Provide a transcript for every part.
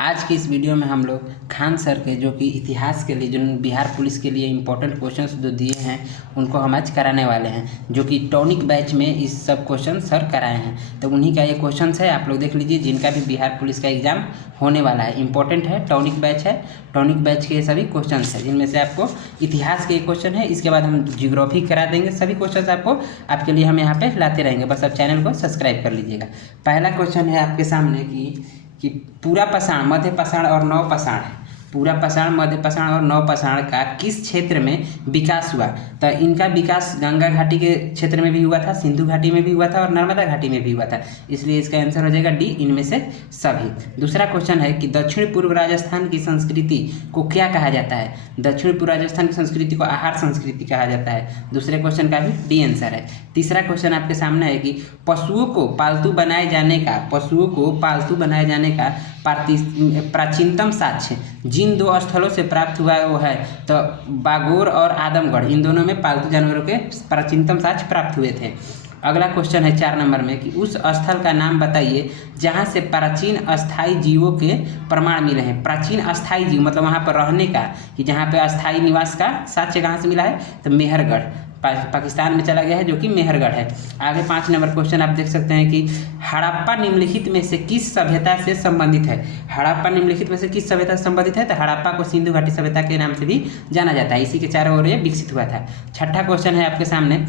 आज की इस वीडियो में हम लोग खान सर के जो कि इतिहास के लिए जो बिहार पुलिस के लिए इम्पोर्टेंट क्वेश्चंस जो दिए हैं उनको हम आज कराने वाले हैं, जो कि टॉनिक बैच में इस सब क्वेश्चन सर कराए हैं। तो उन्हीं का ये क्वेश्चंस है, आप लोग देख लीजिए। जिनका भी बिहार पुलिस का एग्जाम होने वाला है, इंपॉर्टेंट है, टॉनिक बैच है। टॉनिक बैच के सभी क्वेश्चन है, जिनमें से आपको इतिहास के क्वेश्चन है, इसके बाद हम जियोग्राफी करा देंगे। सभी क्वेश्चन आपके लिए हम यहाँ पे लाते रहेंगे, बस आप चैनल को सब्सक्राइब कर लीजिएगा। पहला क्वेश्चन है आपके सामने कि पूरा पाषाण, मध्य पाषाण और नव पाषाण है। पूरा पाषाण, मध्य पाषाण और नव पाषाण का किस क्षेत्र में विकास हुआ? तो इनका विकास गंगा घाटी के क्षेत्र में भी हुआ था, सिंधु घाटी में भी हुआ था और नर्मदा घाटी में भी हुआ था। इसलिए इसका आंसर हो जाएगा डी, इनमें से सभी। दूसरा क्वेश्चन है कि दक्षिण पूर्व राजस्थान की संस्कृति को क्या कहा जाता है? दक्षिण पूर्व राजस्थान की संस्कृति को आहार संस्कृति कहा जाता है। दूसरे क्वेश्चन का भी डी आंसर है। तीसरा क्वेश्चन आपके सामने है कि पशुओं को पालतू बनाए जाने का प्राचीनतम साक्ष्य जिन दो स्थलों से प्राप्त हुआ वो है, तो बागोर और आदमगढ़, इन दोनों में पालतू जानवरों के प्राचीनतम साक्ष्य प्राप्त हुए थे। अगला क्वेश्चन है 4 नंबर में कि उस स्थल का नाम बताइए जहाँ से प्राचीन अस्थाई जीवों के प्रमाण मिले हैं। प्राचीन अस्थाई जीव मतलब वहाँ पर रहने का, कि जहाँ पे अस्थाई निवास का साक्ष्य कहाँ से मिला है, तो मेहरगढ़, पाकिस्तान में चला गया है, जो कि मेहरगढ़ है। आगे 5 नंबर क्वेश्चन आप देख सकते हैं कि हड़प्पा निम्नलिखित में से किस सभ्यता से संबंधित है? हड़प्पा निम्नलिखित में से किस सभ्यता से संबंधित है? तो हड़प्पा को सिंधु घाटी सभ्यता के नाम से भी जाना जाता है, इसी के चारों ओर ये विकसित हुआ था। छठा क्वेश्चन है आपके सामने,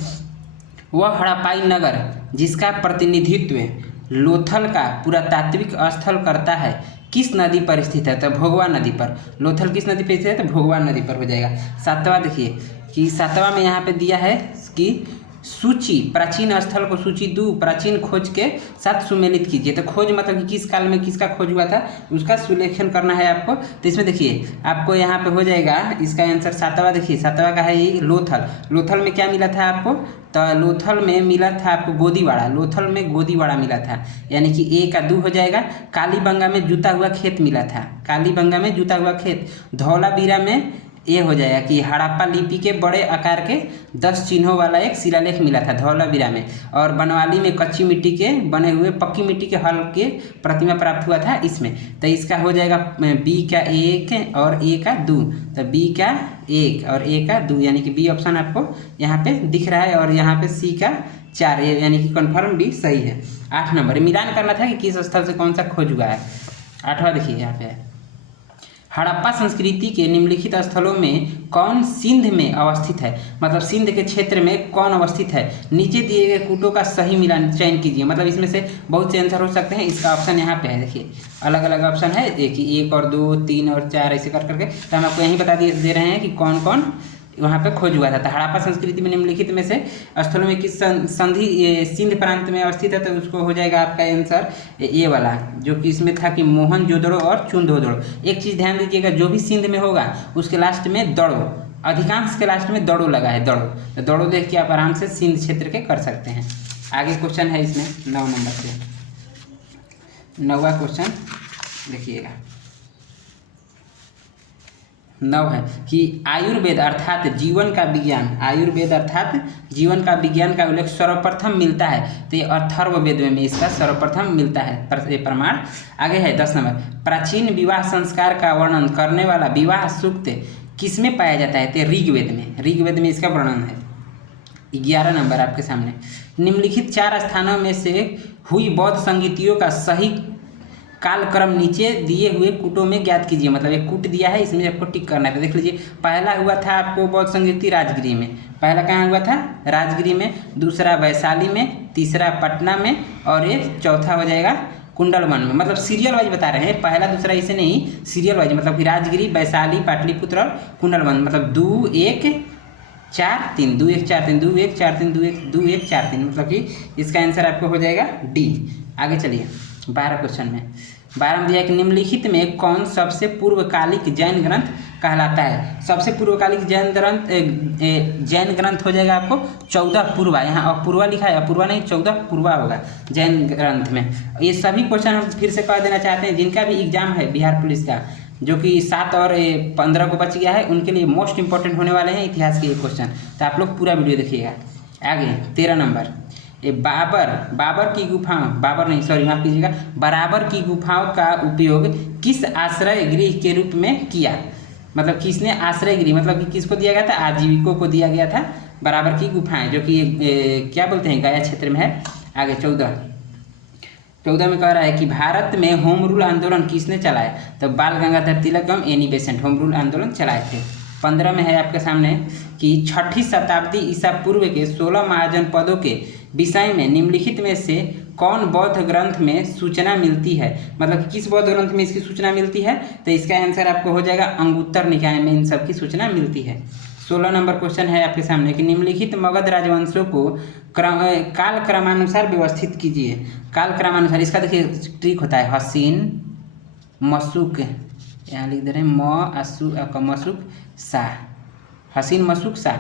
वह हड़प्पाई नगर जिसका प्रतिनिधित्व लोथल का पुरातात्विक स्थल करता है किस नदी पर स्थित है? तो भोगवा नदी पर। लोथल किस नदी पर स्थित है? तो भोगवा नदी पर हो जाएगा। सातवां देखिए कि सातवां में यहाँ पे दिया है कि सूची, प्राचीन स्थल को सूची 2 प्राचीन खोज के साथ सुमेलित कीजिए। तो खोज मतलब कि किस काल में किसका खोज हुआ था, उसका सुलेखन करना है आपको। तो इसमें देखिए आपको यहाँ पे हो जाएगा इसका आंसर सातवां। देखिए सातवां का है ये लोथल। लोथल में क्या मिला था आपको? तो लोथल में मिला था आपको गोदीवाड़ा। लोथल में गोदीवाड़ा मिला था, यानी कि ए का 2 हो जाएगा। कालीबंगा में जूता हुआ खेत मिला था, कालीबंगा में जूता हुआ खेत। धौलावीरा में ये हो जाएगा कि हड़प्पा लिपि के बड़े आकार के 10 चिन्हों वाला एक शिलालेख मिला था धौलावीरा में। और बनवाली में कच्ची मिट्टी के बने हुए पक्की मिट्टी के हल के प्रतिमा प्राप्त हुआ था इसमें। तो इसका हो जाएगा बी का 1 और ए का 2। तो बी का 1 और ए का 2, यानी कि बी ऑप्शन आपको यहाँ पे दिख रहा है, और यहाँ पे सी का 4, यानी कि कन्फर्म बी सही है। 8 नंबर मिलान करना था कि किस स्थल से कौन सा खोज हुआ है। 8वां देखिए यहाँ पे, हड़प्पा संस्कृति के निम्नलिखित स्थलों में कौन सिंध में अवस्थित है? मतलब सिंध के क्षेत्र में कौन अवस्थित है? नीचे दिए गए कूटों का सही मिलान चयन कीजिए। मतलब इसमें से बहुत से आंसर हो सकते हैं, इसका ऑप्शन यहाँ पे है। देखिए अलग अलग ऑप्शन है, देखिए 1 और 2 3 और 4 ऐसे कर करके। तो हम आपको यहीं बता दे रहे हैं कि कौन कौन वहाँ पे खोज हुआ था। तो हड़प्पा संस्कृति में निम्नलिखित में से स्थलों में किस संधि सिंध प्रांत में अवस्थित है? तो उसको हो जाएगा आपका आंसर ये वाला, जो कि इसमें था कि मोहनजोदड़ो और चुंदोदड़ो। एक चीज़ ध्यान दीजिएगा, जो भी सिंध में होगा उसके लास्ट में दड़ो, अधिकांश के लास्ट में दड़ो लगा है, दड़ो। तो दड़ो देख के आप आराम से सिंध क्षेत्र के कर सकते हैं। आगे क्वेश्चन है इसमें 9 नंबर से। 9वां क्वेश्चन देखिएगा, 9 है कि आयुर्वेद अर्थात जीवन का विज्ञान, आयुर्वेद अर्थात जीवन का विज्ञान का उल्लेख सर्वप्रथम मिलता है। तो ये अथर्ववेद में इसका सर्वप्रथम मिलता है प्रमाण। आगे है 10 नंबर, प्राचीन विवाह संस्कार का वर्णन करने वाला विवाह सूक्त किसमें पाया जाता है? तो ऋग्वेद में, ऋग्वेद में इसका वर्णन है। 11 नंबर आपके सामने, निम्नलिखित 4 स्थानों में से हुई बौद्ध संगीतियों का सही कालक्रम नीचे दिए हुए कूटों में ज्ञात कीजिए। मतलब एक कूट दिया है, इसमें आपको टिक करना है। तो देख लीजिए पहला हुआ था आपको बौद्ध संगीति राजगिरी में। पहला कहाँ हुआ था? राजगिरी में। दूसरा वैशाली में, तीसरा पटना में, और ये चौथा हो जाएगा कुंडलवन में। मतलब सीरियल वाइज बता रहे हैं, पहला दूसरा इसे नहीं, सीरियल वाइज। मतलब कि राजगिरी, वैशाली, पाटलिपुत्र और कुंडलवन। मतलब 2 1 4 3, 2 1 4 3, 2 1 4 3, 2 1 4 3। मतलब कि इसका आंसर आपको हो जाएगा डी। आगे चलिए 12 क्वेश्चन में। 12 में दिया कि निम्नलिखित में कौन सबसे पूर्वकालिक जैन ग्रंथ कहलाता है? सबसे पूर्वकालिक जैन ग्रंथ हो जाएगा आपको 14 पूर्वा। यहाँ अपूर्वा लिखा है, अपूर्वा नहीं 14 पूर्वा होगा जैन ग्रंथ में। ये सभी क्वेश्चन हम फिर से कह देना चाहते हैं, जिनका भी एग्जाम है बिहार पुलिस का, जो कि 7 और 15 को बच गया है, उनके लिए मोस्ट इंपॉर्टेंट होने वाले हैं इतिहास के ये क्वेश्चन। तो आप लोग पूरा वीडियो देखिएगा। आगे 13 नंबर, ये बाबर की गुफाओं, बाबर नहीं सॉरी माफ कीजिएगा, बराबर की गुफाओं का उपयोग किस आश्रय गृह के रूप में किया? मतलब किसने आश्रय गृह, मतलब कि किसको दिया गया था? आजीविकों को दिया गया था बराबर की गुफाएं, जो कि क्या बोलते हैं, गया क्षेत्र में है। आगे 14 में कह रहा है कि भारत में होम रूल आंदोलन किसने चलाया? तो बाल गंगाधर तिलक एवं एनी बेसेंट होम रूल आंदोलन चलाए थे। 15 में है आपके सामने कि 6ठी शताब्दी ईसा पूर्व के 16 महाजनपदों के विषय में निम्नलिखित में से कौन बौद्ध ग्रंथ में सूचना मिलती है? मतलब किस बौद्ध ग्रंथ में इसकी सूचना मिलती है? तो इसका आंसर आपको हो जाएगा अंगुत्तर निकाय में इन सब की सूचना मिलती है। 16 नंबर क्वेश्चन है आपके सामने कि निम्नलिखित मगध राजवंशों को काल क्रमानुसार व्यवस्थित कीजिए। काल क्रमानुसार, इसका देखिए ट्रिक होता है, हसीन मशूक, यहाँ लिख दे रहे हैं मशूक शाह, हसीन मशूक शाह।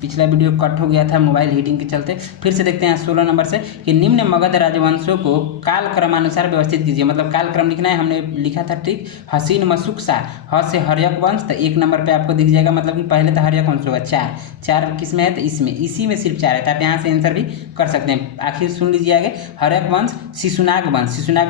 पिछला वीडियो कट हो गया था मोबाइल हीटिंग के चलते। फिर से देखते हैं 16 नंबर से कि निम्न मगध राजवंशों को काल क्रमानुसार व्यवस्थित कीजिए। मतलब काल क्रम लिखना है, हमने लिखा था ट्रिक, हसीन मशूक शाह, ह से हर्यक वंश, तो 1 नंबर पे आपको दिख जाएगा। मतलब कि पहले तो हर्यक वंश होगा, 4 किस में है? तो इसमें, इसी में सिर्फ 4 है, तो आप यहाँ से आंसर भी कर सकते हैं। आखिर सुन लीजिए आगे, हर्यक वंश, शिशुनाग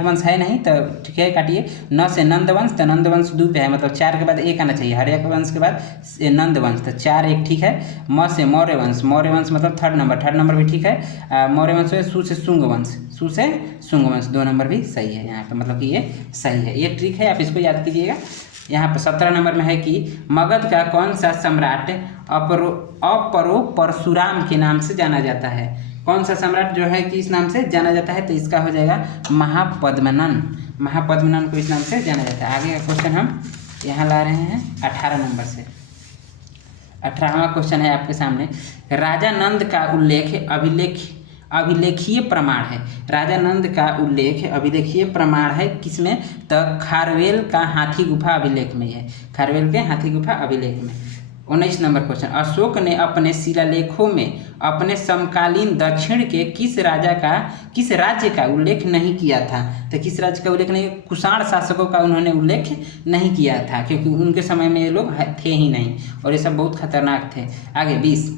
वंश है नहीं तो ठीक है काटिए। न से नंद वंश, तो नंद वंश 2 पे है, मतलब 4 के बाद 1 आना चाहिए, हर्यक वंश के बाद नंद वंश, तो 4 1 ठीक है। म से मौर्य वंश मतलब 3rd नंबर भी ठीक है। मौर्य वंश है। सु से शुंग वंश 2 नंबर भी सही है यहाँ पे, मतलब कि ये सही है। ये ट्रिक है, आप इसको याद कीजिएगा। यहाँ पर 17 नंबर में है कि मगध का कौन सा सम्राट अपरो परशुराम के नाम से जाना जाता है? कौन सा सम्राट जो है कि इस नाम से जाना जाता है? तो इसका हो जाएगा महापद्मनन को इस नाम से जाना जाता है। आगे का क्वेश्चन हम यहाँ ला रहे हैं 18 नंबर से। 18वां क्वेश्चन है आपके सामने, राजा नंद का उल्लेख अभिलेखीय प्रमाण है। राजा नंद का उल्लेख अभिलेखीय प्रमाण है किसमें? तो खारवेल का हाथी गुफा अभिलेख में है, खारवेल के हाथी गुफा अभिलेख में। 19 नंबर क्वेश्चन, अशोक ने अपने शिलालेखों में अपने समकालीन दक्षिण के किस राज्य का उल्लेख नहीं किया था? तो किस राज्य का उल्लेख नहीं? कुषाण शासकों का उन्होंने उल्लेख नहीं किया था, क्योंकि उनके समय में ये लोग थे ही नहीं और ये सब बहुत खतरनाक थे। आगे 20,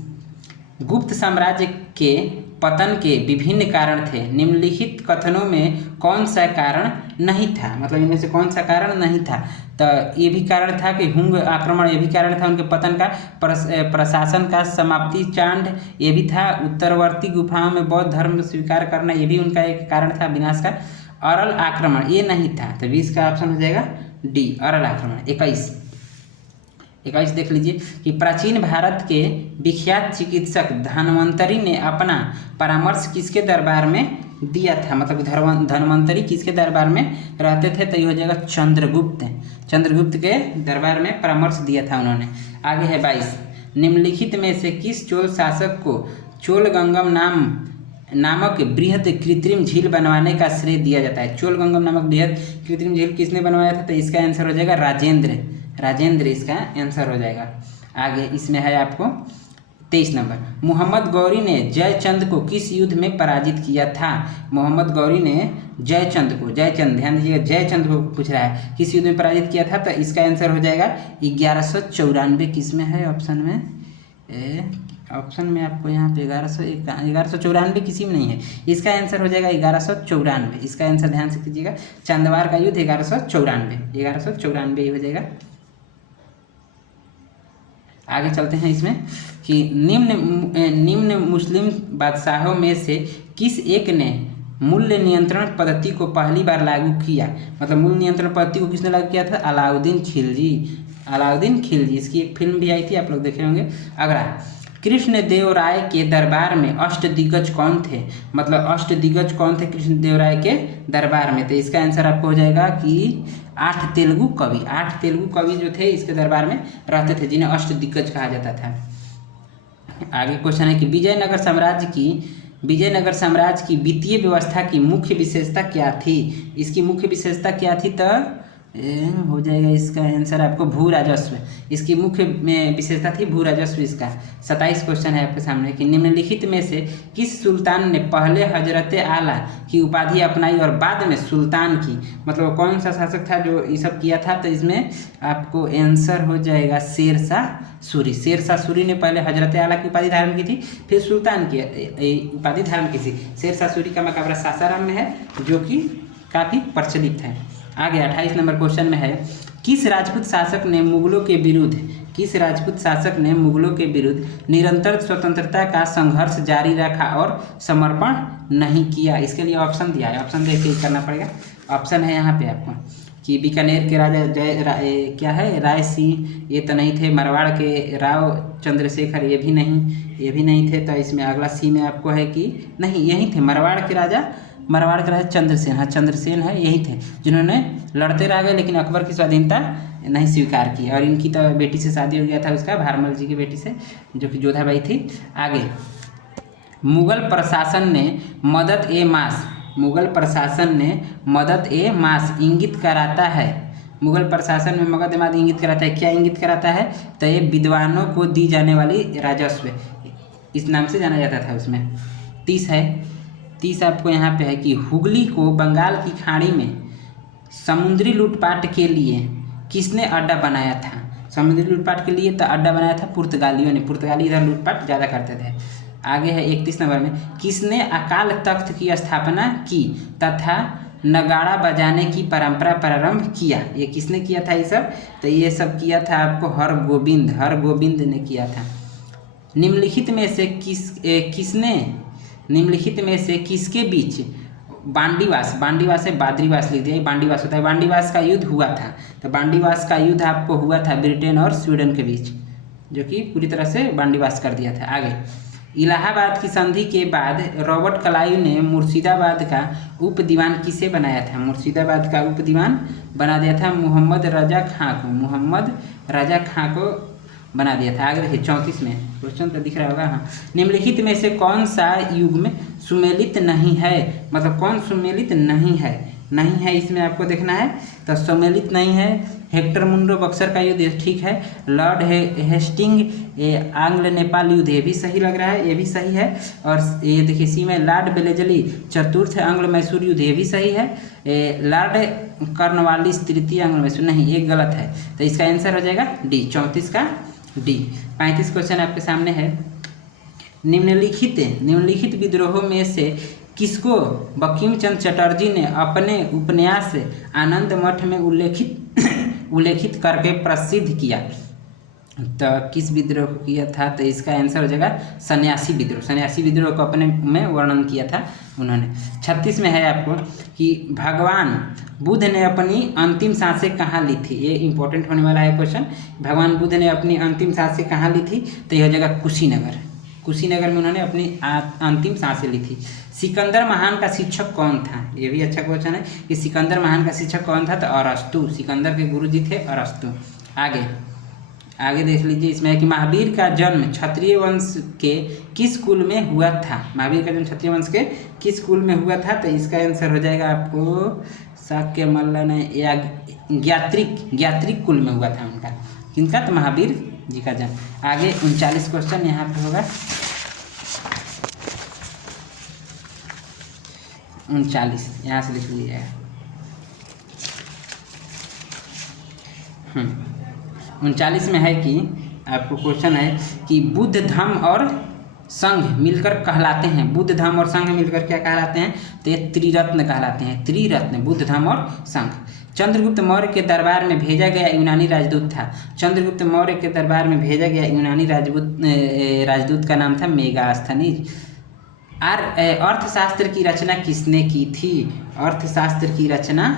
गुप्त साम्राज्य के पतन के विभिन्न कारण थे, निम्नलिखित कथनों में कौन सा कारण नहीं था? मतलब इनमें से कौन सा कारण नहीं था? तो ये भी कारण था कि हुंग आक्रमण, ये भी कारण था उनके पतन का। प्रशासन का समाप्ति चांद, ये भी था। उत्तरवर्ती गुफाओं में बौद्ध धर्म स्वीकार करना, ये भी उनका एक कारण था विनाश का। अरल आक्रमण ये नहीं था, तो 20 का ऑप्शन हो जाएगा डी, अरल आक्रमण। 21 देख लीजिए कि प्राचीन भारत के विख्यात चिकित्सक धन्वंतरी ने अपना परामर्श किसके दरबार में दिया था? मतलब धन्वंतरी किसके दरबार में रहते थे? तो ये हो जाएगा चंद्रगुप्त के दरबार में परामर्श दिया था उन्होंने। आगे है 22, निम्नलिखित में से किस चोल शासक को चोलगंगम नामक बृहद कृत्रिम झील बनवाने का श्रेय दिया जाता है? चोलगंगम नामक बृहद कृत्रिम झील किसने बनवाया था? तो इसका आंसर हो जाएगा राजेंद्र इसका आंसर हो जाएगा। आगे इसमें है आपको 23 नंबर, मोहम्मद गौरी ने जयचंद को किस युद्ध में पराजित किया था? मोहम्मद गौरी ने जयचंद ध्यान दीजिएगा, जयचंद को पूछ रहा है किस युद्ध में पराजित किया था? तो इसका आंसर हो जाएगा 1194। किस में है ऑप्शन में आपको यहाँ पे 1194 किसी में नहीं है, इसका आंसर हो जाएगा 1194। इसका आंसर ध्यान से कीजिएगा, चंदवार का युद्ध 1194 हो जाएगा। आगे चलते हैं इसमें कि निम्न मुस्लिम बादशाहों में से किस एक ने मूल्य नियंत्रण पद्धति को पहली बार लागू किया? मतलब मूल्य नियंत्रण पद्धति को किसने लागू किया था? अलाउद्दीन खिलजी। इसकी एक फिल्म भी आई थी, आप लोग देखे होंगे। अगला, कृष्णदेव राय के दरबार में अष्टदिग्गज कौन थे? मतलब अष्टदिग्गज कौन थे कृष्णदेव राय के दरबार में? तो इसका आंसर आपको हो जाएगा कि 8 तेलुगु कवि जो थे इसके दरबार में रहते थे, जिन्हें अष्टदिग्गज कहा जाता था। आगे क्वेश्चन है कि विजयनगर साम्राज्य की वित्तीय व्यवस्था की मुख्य विशेषता क्या थी? इसकी मुख्य विशेषता क्या थी? तो हो जाएगा इसका आंसर आपको भू राजस्व। इसकी मुख्य में विशेषता थी भू राजस्व इसका। 27 क्वेश्चन है आपके सामने कि निम्नलिखित में से किस सुल्तान ने पहले हजरत आला की उपाधि अपनाई और बाद में सुल्तान की, मतलब कौन सा शासक था जो ये सब किया था? तो इसमें आपको आंसर हो जाएगा शेरशाह सूरी। शेरशाह सूरी ने पहले हजरत आला की उपाधि धारण की थी, फिर सुल्तान की उपाधि धारण की थी। शेरशाह सूरी का मकबरा सासाराम में है, जो कि काफ़ी प्रचलित है। आगे 28 नंबर क्वेश्चन में है किस राजपूत शासक ने मुगलों के विरुद्ध निरंतर स्वतंत्रता का संघर्ष जारी रखा और समर्पण नहीं किया? इसके लिए ऑप्शन दिया है, ऑप्शन देख के करना पड़ेगा। ऑप्शन है यहाँ पे आपको कि बीकानेर के राजा राय सिंह, ये तो नहीं थे। मारवाड़ के राव चंद्रशेखर, ये भी नहीं थे। तो इसमें अगला सी में आपको है कि नहीं, यही थे मारवाड़ के राजा चंद्रसेन। हाँ, चंद्रसेन है, यही थे जिन्होंने लड़ते रह गए लेकिन अकबर की स्वाधीनता नहीं स्वीकार की। और इनकी तो बेटी से शादी हो गया था, उसका भारमल जी की बेटी से, जो कि जोधाबाई थी। आगे मुगल प्रशासन ने मदद ए मास इंगित कराता है। मुगल प्रशासन में मगध ए मास इंगित कराता है। क्या इंगित कराता है? तो ये विद्वानों को दी जाने वाली राजस्व, इस नाम से जाना जाता था उसमें। 30 आपको यहाँ पे है कि हुगली को बंगाल की खाड़ी में समुद्री लूटपाट के लिए किसने अड्डा बनाया था? समुद्री लूटपाट के लिए तो अड्डा बनाया था पुर्तगालियों ने। पुर्तगाली इधर लूटपाट ज़्यादा करते थे। आगे है 31 नंबर में किसने अकाल तख्त की स्थापना की तथा नगाड़ा बजाने की परंपरा प्रारंभ किया? ये किसने किया था ये सब? तो ये सब किया था आपको हरगोबिंद ने किया था। निम्नलिखित में से किसके बीच बांडीवास है, बादरीवास लिख दिया, बांडीवास होता है। बांडीवास का युद्ध हुआ था, तो बांडीवास का युद्ध आपको हुआ था ब्रिटेन और स्वीडन के बीच, जो कि पूरी तरह से बांडीवास कर दिया था। आगे इलाहाबाद की संधि के बाद रॉबर्ट क्लाइव ने मुर्शिदाबाद का उप दीवान किसे बनाया था? मुर्शिदाबाद का उप दीवान बना दिया था मोहम्मद रजा खां को बना दिया था। आगे देखिए 34 में क्वेश्चन तो दिख रहा होगा। हाँ, निम्नलिखित में से कौन सा युग्म सुमेलित नहीं है? मतलब कौन सुमेलित नहीं है इसमें आपको देखना है। तो सुमेलित नहीं है हेक्टर मुंडो बक्सर का युद्ध, ठीक है। लॉर्ड हेस्टिंग आंग्ल नेपाल युद्ध, ये भी सही लग रहा है, ये भी सही है। और ये देखिए सी में लॉर्ड बेलेजली चतुर्थ आंग्ल मैसूर युद्ध, ये भी सही है। लॉर्ड कर्नवालिस तृतीय आंग्ल मैसूर, नहीं, एक गलत है। तो इसका आंसर हो जाएगा डी, 34 का डी। 35 क्वेश्चन आपके सामने है निम्नलिखित विद्रोहों में से किसको बंकिम चंद्र चटर्जी ने अपने उपन्यास आनंद मठ में उल्लेखित करके प्रसिद्ध किया? तो किस विद्रोह को किया था? तो इसका आंसर हो जाएगा सन्यासी विद्रोह को अपने में वर्णन किया था उन्होंने। 36 में है आपको कि भगवान बुद्ध ने अपनी अंतिम सांसें कहाँ ली थी? ये इंपॉर्टेंट होने वाला है क्वेश्चन। भगवान बुद्ध ने अपनी अंतिम सांसें कहाँ ली थी? तो ये हो जाएगा कुशीनगर में उन्होंने अपनी अंतिम सांसें ली थी। सिकंदर महान का शिक्षक कौन था? ये भी अच्छा क्वेश्चन है कि सिकंदर महान का शिक्षक कौन था? तो अरस्तु, सिकंदर के गुरुजी थे अरस्तु। आगे देख लीजिए, इसमें है कि महावीर का जन्म क्षत्रिय वंश के किस कुल में हुआ था? महावीर का जन्म क्षत्रिय वंश के किस कुल में हुआ था? तो इसका आंसर हो जाएगा आपको शाक्य मल्लन या ज्ञात्रिक कुल में हुआ था उनका। किनका? तो महावीर जी का जन्म। आगे 39 क्वेश्चन यहाँ पे होगा। 39 यहाँ से लिख लीजिएगा। 39 में है कि आपको क्वेश्चन है कि बुद्ध धम्म और संघ मिलकर कहलाते हैं। बुद्ध धम्म और संघ मिलकर क्या कहलाते हैं? तो ये त्रिरत्न कहलाते हैं। त्रिरत्न बुद्ध धम्म और संघ। चंद्रगुप्त मौर्य के दरबार में भेजा गया यूनानी राजदूत था। चंद्रगुप्त मौर्य के दरबार में भेजा गया यूनानी राजदूत का नाम था मेगास्थनीज। अर्थशास्त्र की रचना किसने की थी? अर्थशास्त्र की रचना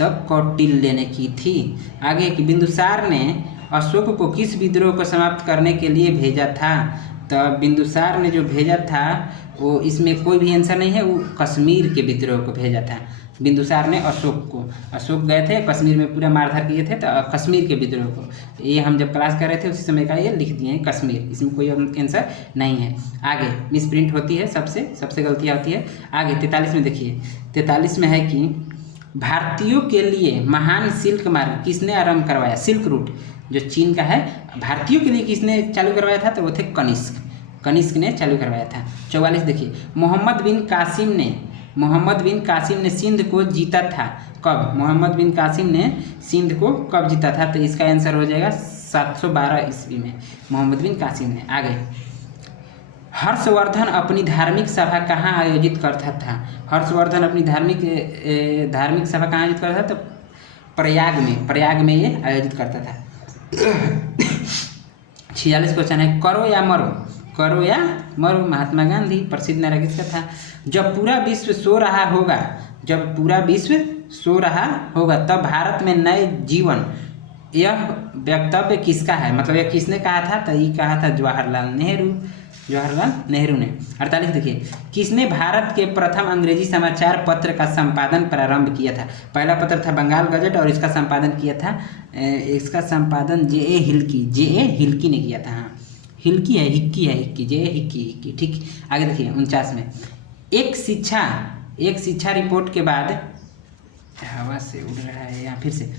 तो कौटिल्य ने की थी। आगे कि बिंदुसार ने अशोक को किस विद्रोह को समाप्त करने के लिए भेजा था? तो बिंदुसार ने जो भेजा था वो, इसमें कोई भी आंसर नहीं है, वो कश्मीर के विद्रोह को भेजा था बिंदुसार ने अशोक गए थे कश्मीर में, पूरा मारधार किए थे, तो कश्मीर के विद्रोह को। ये हम जब क्लास कर रहे थे उसी समय का ये लिख दिए हैं कश्मीर, इसमें कोई आंसर नहीं है। आगे मिस प्रिंट होती है, सबसे गलतियाँ होती है। आगे 43 में देखिए, 43 में है कि भारतीयों के लिए महान सिल्क मार्ग किसने आरंभ करवाया? सिल्क रूट जो चीन का है, भारतीयों के लिए किसने चालू करवाया था? तो वो थे कनिष्क। कनिष्क ने चालू करवाया था। 44 देखिए, मोहम्मद बिन कासिम ने सिंध को जीता था कब? मोहम्मद बिन कासिम ने सिंध को कब जीता था? तो इसका आंसर हो जाएगा 712 ईस्वी में मोहम्मद बिन कासिम ने। आगे, हर्षवर्धन अपनी धार्मिक सभा कहाँ आयोजित करता था? हर्षवर्धन अपनी धार्मिक सभा कहाँ आयोजित करता था? तो प्रयाग में ये आयोजित करता था। 46 क्वेश्चन है, करो या मरो महात्मा गांधी प्रसिद्ध नारा किसका था? जब पूरा विश्व सो रहा होगा तब भारत में नए जीवन, यह वक्तव्य किसका है? मतलब यह किसने कहा था? तो ये कहा था जवाहरलाल नेहरू ने। 48 देखिए, किसने भारत के प्रथम अंग्रेजी समाचार पत्र का संपादन प्रारंभ किया था? पहला पत्र था बंगाल गजट और इसका संपादन किया था जे.ए. हिल्की ने किया था। हाँ, हिक्की जे.ए. ठीक। आगे देखिए 49 में, एक शिक्षा रिपोर्ट के बाद, हवा से उड़ रहा है यहाँ, फिर से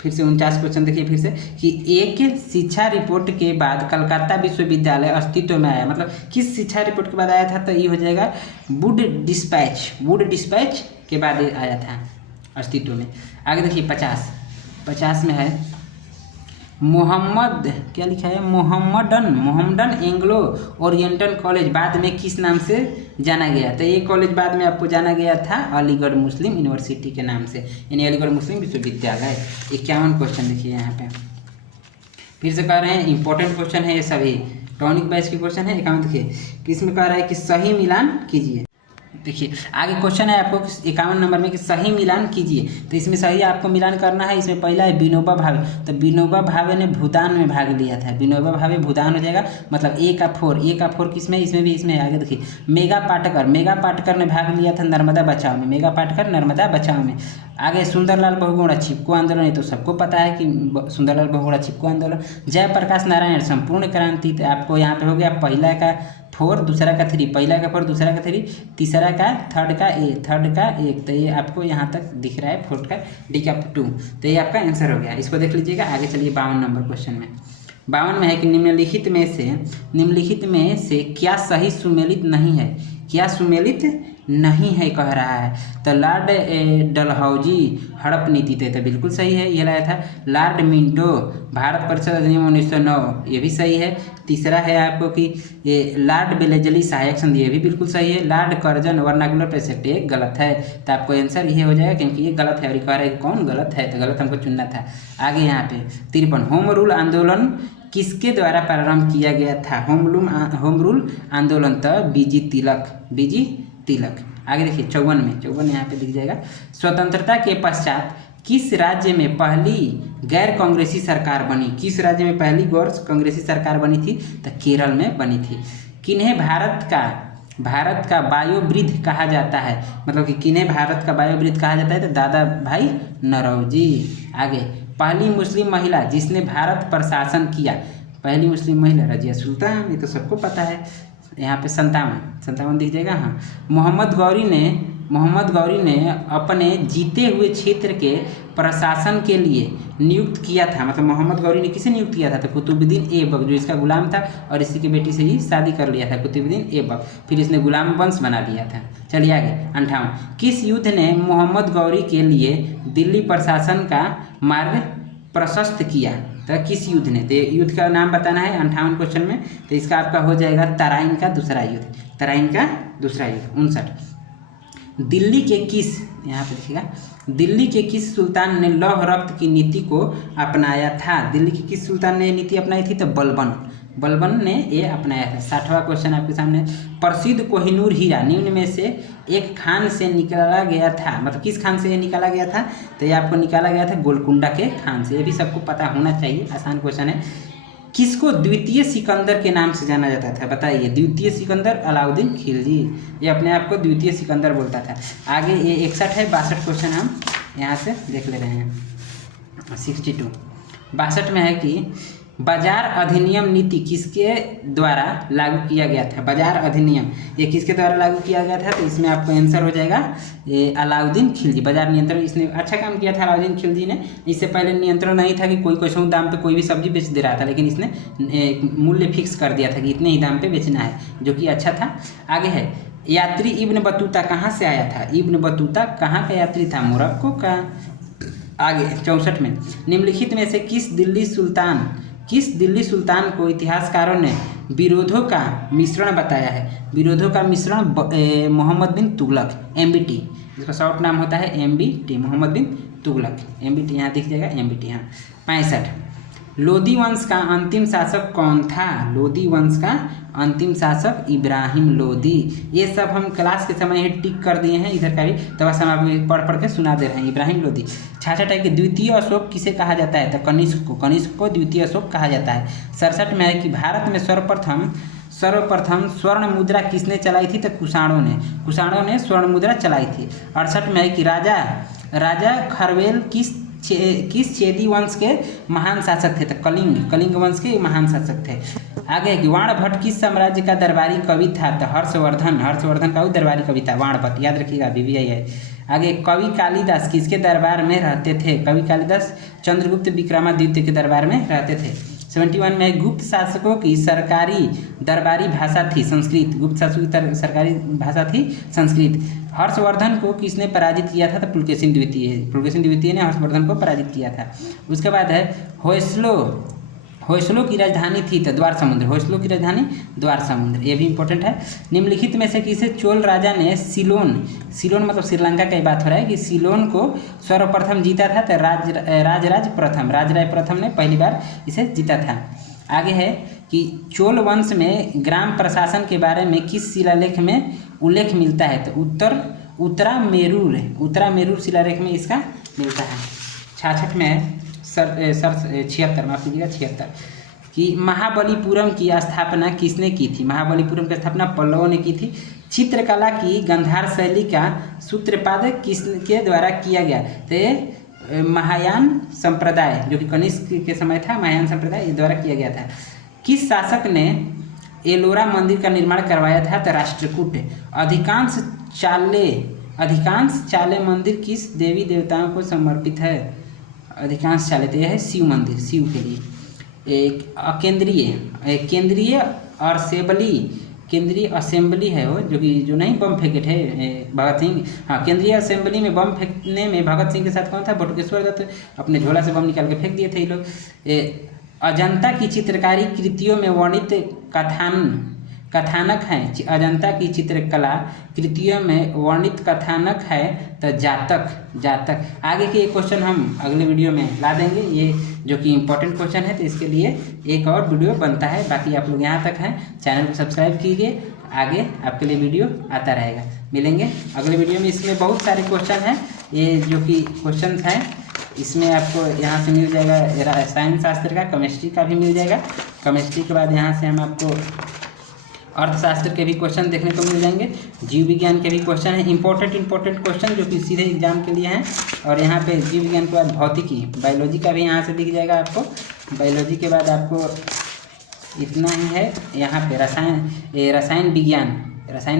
49 क्वेश्चन देखिए फिर से, कि एक शिक्षा रिपोर्ट के बाद कलकत्ता विश्वविद्यालय अस्तित्व में आया। मतलब किस शिक्षा रिपोर्ट के बाद आया था? तो ये हो जाएगा वुड डिस्पैच के बाद आया था अस्तित्व में। आगे देखिए 50 में है, क्या लिखा है? मोहम्मडन एंग्लो ओरिएंटल कॉलेज बाद में किस नाम से जाना गया? तो ये कॉलेज बाद में आपको जाना गया था अलीगढ़ मुस्लिम यूनिवर्सिटी के नाम से, यानी अलीगढ़ मुस्लिम विश्वविद्यालय। 51 क्वेश्चन देखिए यहाँ पे, फिर से कह रहे हैं इंपॉर्टेंट क्वेश्चन है ये सभी, टॉनिक बैच के क्वेश्चन है। 51 देखिए, किसमें कह रहा है कि सही मिलान कीजिए। देखिए आगे क्वेश्चन है आपको 51 नंबर में कि सही मिलान कीजिए। तो इसमें सही आपको मिलान करना है। इसमें पहला है विनोबा भावे, तो विनोबा भावे ने भूटान में भाग लिया था। विनोबा भावे भूटान हो जाएगा, मतलब ए का फोर किसमें? इसमें भी इसमें। आगे देखिए, मेगा पाटकर ने भाग लिया था नर्मदा बचाओ में। मेगा पाटकर नर्मदा बचाओ में। आगे सुंदरलाल बहुगुणा चिपको आंदोलन, ये तो सबको पता है कि सुंदरलाल बहुगुणा चिपको आंदोलन। जयप्रकाश नारायण संपूर्ण क्रांति, तो आपको यहाँ पे हो गया पहला का 4, दूसरा का 3, पहला का 4, दूसरा का 3, तीसरा का थर्ड का 1, तो ये आपको यहाँ तक दिख रहा है, फोर्थ का डी का 2, तो ये आपका आंसर हो गया। इसको देख लीजिएगा। आगे चलिए 52 नंबर क्वेश्चन में। 52 में है कि निम्नलिखित में से क्या सही सुमेलित नहीं है? क्या सुमेलित नहीं है कह रहा है? तो लॉर्ड डलहौजी हड़प नीति थे, तो बिल्कुल सही है, ये लाया था। लॉर्ड मिंटो भारत परिषद अधिनियम 1909, ये भी सही है। तीसरा है आपको कि ये लॉर्ड बेलेजली सहायक संधि, ये भी बिल्कुल सही है। लॉर्ड कर्जन वर्नाकुलर प्रेसेप्ट, ये गलत है, तो आपको आंसर ये हो जाएगा क्योंकि ये गलत है। और कह रहे हैं कौन गलत है, तो गलत हमको चुनना था। आगे यहाँ पे 53, होम रूल आंदोलन किसके द्वारा प्रारंभ किया गया था? होम रूल आंदोलन तो बीजी तिलक। आगे देखिए 54 यहाँ पे दिख जाएगा, स्वतंत्रता के पश्चात किस राज्य में पहली गैर कांग्रेसी सरकार बनी? किस राज्य में पहली गैर कांग्रेसी सरकार बनी थी? तो केरल में बनी थी। किन्हें भारत का बायोवृद्ध कहा जाता है? मतलब कि किन्हें भारत का बायोवृद्ध कहा जाता है? तो दादा भाई नौरोजी। आगे, पहली मुस्लिम महिला जिसने भारत पर शासन किया? पहली मुस्लिम महिला रजिया सुल्तान, ये तो सबको पता है। यहाँ पे 57 दिख जाएगा। हाँ, मोहम्मद गौरी ने अपने जीते हुए क्षेत्र के प्रशासन के लिए नियुक्त किया था। मतलब मोहम्मद गौरी ने किसे नियुक्त किया था? तो कुतुबुद्दीन ऐबक, जो इसका गुलाम था और इसी की बेटी से ही शादी कर लिया था, कुतुबुद्दीन ऐबक। फिर इसने गुलाम वंश बना लिया था। चलिए आगे 58, किस युद्ध ने मोहम्मद गौरी के लिए दिल्ली प्रशासन का मार्ग प्रशस्त किया? तो किस युद्ध ने? तो युद्ध का नाम बताना है 58 क्वेश्चन में। तो इसका आपका हो जाएगा तराइन का दूसरा युद्ध। 59, दिल्ली के किस, यहाँ पे देखिएगा, दिल्ली के किस सुल्तान ने लौह रक्त की नीति को अपनाया था? दिल्ली के किस सुल्तान ने नीति अपनाई थी? तो बलबन ने ये अपनाया था। 60वां क्वेश्चन आपके सामने, प्रसिद्ध कोहिनूर हीरा निम्न में से एक खान से निकाला गया था? मतलब किस खान से ये निकाला गया था? तो ये आपको निकाला गया था गोलकुंडा के खान से। ये भी सबको पता होना चाहिए, आसान क्वेश्चन है। किसको द्वितीय सिकंदर के नाम से जाना जाता था? बताइए। द्वितीय सिकंदर अलाउद्दीन खिलजी, ये अपने आप को द्वितीय सिकंदर बोलता था। आगे ये 61 है, 62 क्वेश्चन हम यहाँ से देख ले रहे हैं। 62 में है कि बाजार अधिनियम नीति किसके द्वारा लागू किया गया था? बाजार अधिनियम ये किसके द्वारा लागू किया गया था? तो इसमें आपको आंसर हो जाएगा ये अलाउद्दीन खिलजी। बाजार नियंत्रण इसने अच्छा काम किया था अलाउद्दीन खिलजी ने। इससे पहले नियंत्रण नहीं था कि कोई कैसे दाम पे कोई भी सब्जी बेच दे रहा था, लेकिन इसने मूल्य फिक्स कर दिया था कि इतने ही दाम पे बेचना है, जो कि अच्छा था। आगे है, यात्री इब्न बतूता कहाँ से आया था? इब्न बतूता कहाँ का यात्री था? मोरक्को का। आगे 64 में, निम्नलिखित में से किस दिल्ली सुल्तान को इतिहासकारों ने विरोधों का मिश्रण बताया है? विरोधों का मिश्रण मोहम्मद बिन तुगलक, MBT, इसका शॉर्ट नाम होता है MBT, मोहम्मद बिन तुगलक, MBT यहाँ दिख जाएगा MBT। यहाँ 65, लोदी वंश का अंतिम शासक कौन था? लोदी वंश का अंतिम शासक इब्राहिम लोदी। ये सब हम क्लास के समय ही टिक कर दिए हैं इधर का भी, तो बस हम आपको पढ़ के सुना दे रहे हैं। इब्राहिम लोदी। 66 है कि द्वितीय अशोक किसे कहा जाता है? तो कनिष्क को द्वितीय अशोक कहा जाता है। 67 में है कि भारत में सर्वप्रथम स्वर्ण मुद्रा किसने चलाई थी? तो कुषाणों ने स्वर्ण मुद्रा चलाई थी। 68 में है कि राजा खरवेल किस चेदी वंश के महान शासक थे? तो कलिंग वंश के महान शासक थे। आगे वाण भट्ट किस साम्राज्य का दरबारी कवि था? तो हर्षवर्धन का भी दरबारी कवि था वाण भट्ट, याद रखिएगा अभी भी यही है। आगे कवि कालिदास किसके दरबार में रहते थे? कवि कालिदास चंद्रगुप्त विक्रमादित्य के दरबार में रहते थे। 71 में गुप्त शासकों की सरकारी दरबारी भाषा थी संस्कृत। गुप्त शासकों की सरकारी भाषा थी संस्कृत। हर्षवर्धन को किसने पराजित किया था? तो पुलकेशिन द्वितीय ने हर्षवर्धन को पराजित किया था। उसके बाद है होयसलो की राजधानी थी तो द्वार समुद्र, ये भी इंपॉर्टेंट है। निम्नलिखित में से किसे चोल राजा ने सिलोन मतलब श्रीलंका की बात हो रहा है कि सिलोन को सर्वप्रथम जीता था? तो राजराज प्रथम ने पहली बार इसे जीता था। आगे है कि चोल वंश में ग्राम प्रशासन के बारे में किस शिलालेख में उल्लेख मिलता है? तो उत्तरा मेरूर शिलालेख में इसका मिलता है। 66 में है 76 माफ कीजिएगा 76 कि महाबलीपुरम की स्थापना किसने की थी? महाबलीपुरम की स्थापना पल्लवों ने की थी। चित्रकला की गंधार शैली का सूत्रपात किसके द्वारा किया गया? तो महायान संप्रदाय, जो कि कनिष्क के समय था, महायान संप्रदाय द्वारा किया गया था। किस शासक ने एलोरा मंदिर का निर्माण करवाया था? तो राष्ट्रकूट। अधिकांश चाले मंदिर किस देवी देवताओं को समर्पित है? अधिकांश चाले, तो यह है शिव मंदिर, शिव के लिए। एक केंद्रीय असेंबली है वो, जो नहीं बम फेंके थे भगत सिंह। हाँ, केंद्रीय असेंबली में बम फेंकने में भगत सिंह के साथ कौन था? बटुकेश्वर दत्त। अपने झोला से बम निकाल के फेंक दिए थे ये लोग। अजंता की चित्रकारी कृतियों में वर्णित कथानक है। अजंता की चित्रकला कृतियों में वर्णित कथानक है तो जातक। आगे के क्वेश्चन हम अगले वीडियो में ला देंगे, ये जो कि इम्पोर्टेंट क्वेश्चन है, तो इसके लिए एक और वीडियो बनता है। बाकी आप लोग यहाँ तक हैं, चैनल को सब्सक्राइब कीजिए, आगे आपके लिए वीडियो आता रहेगा। मिलेंगे अगले वीडियो में। इसमें बहुत सारे क्वेश्चन हैं, ये जो कि क्वेश्चन हैं इसमें आपको यहाँ से मिल जाएगा रसायन शास्त्र का, केमिस्ट्री का भी मिल जाएगा। केमिस्ट्री के बाद यहाँ से हम आपको अर्थशास्त्र के भी क्वेश्चन देखने को मिल जाएंगे। जीव विज्ञान के भी क्वेश्चन हैं, इंपॉर्टेंट क्वेश्चन जो कि सीधे एग्जाम के लिए हैं। और यहाँ पे जीव विज्ञान के बाद भौतिकी, बायोलॉजी का भी यहाँ से दिख जाएगा आपको। बायोलॉजी के बाद आपको इतना ही है, यहाँ पे रसायन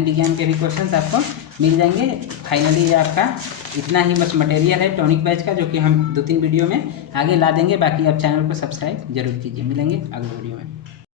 विज्ञान के भी क्वेश्चन आपको मिल जाएंगे। फाइनली ये आपका इतना ही बस मटेरियल है टॉनिक बैच का, जो कि हम 2-3 वीडियो में आगे ला देंगे। बाकी आप चैनल को सब्सक्राइब जरूर कीजिए। मिलेंगे अगले वीडियो में।